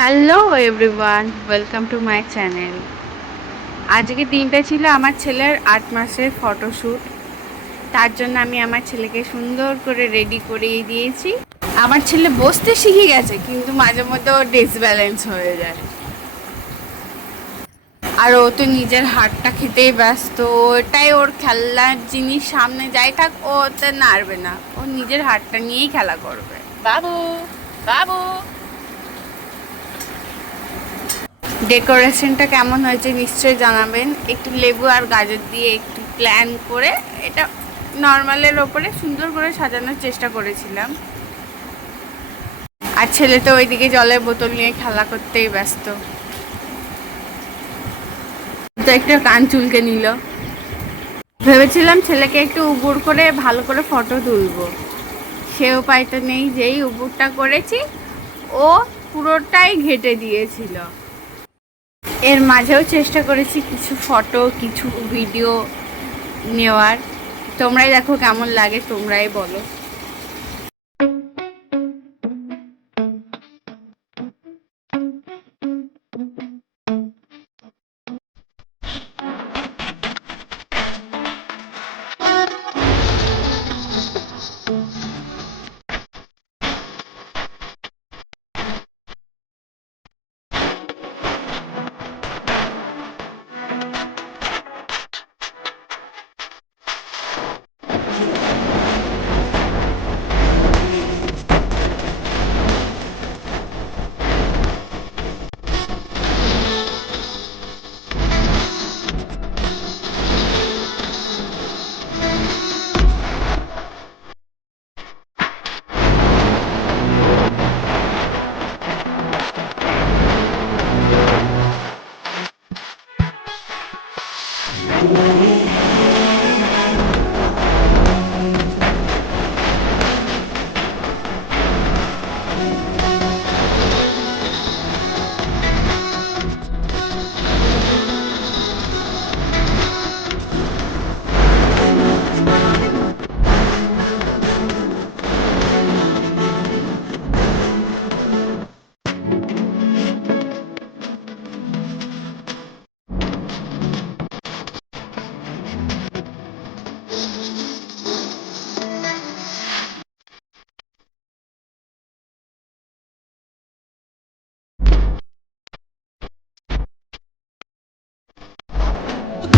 Hello everyone, welcome to my channel. আজকে দিনটা ছিল আমার ছেলের 8 মাসের ফটোশ্যুট। তার জন্য আমি আমার ছেলেকে সুন্দর করে রেডি করিয়ে দিয়েছি। আমার ছেলে বসতে শিখে গেছে, কিন্তু মাঝে মধ্যে ওর ডিসব্যালেন্স হয়ে যায়। আর ও তো নিজের হাতটা খেতেই ব্যস্ত। ওটাই ওর খেলনার জিনিস, সামনে যাই থাক ও ওতে নাড়বে না, ও নিজের হাতটা নিয়েই খেলা করবে। বাবু, বাবু। ডেকোরেশনটা কেমন হয়েছে নিশ্চয়ই জানাবেন। একটু লেবু আর গাজর দিয়ে একটু প্ল্যান করে এটা নর্মালের ওপরে সুন্দর করে সাজানোর চেষ্টা করেছিলাম। আর ছেলে তো ওইদিকে জলের বোতল নিয়ে খেলা করতেই ব্যস্ত। তো একটু কান চুলকে নিল। ভেবেছিলাম ছেলেকে একটু উবুর করে ভালো করে ফটো তুলবো, সে উপায়টা নেই। যেই উবুরটা করেছি ও পুরোটাই ঘেটে দিয়েছিল। এর মাঝেও চেষ্টা করেছি কিছু ফটো, কিছু ভিডিও নেওয়ার। তোমরাই দেখো কেমন লাগে, তোমরাই বলো।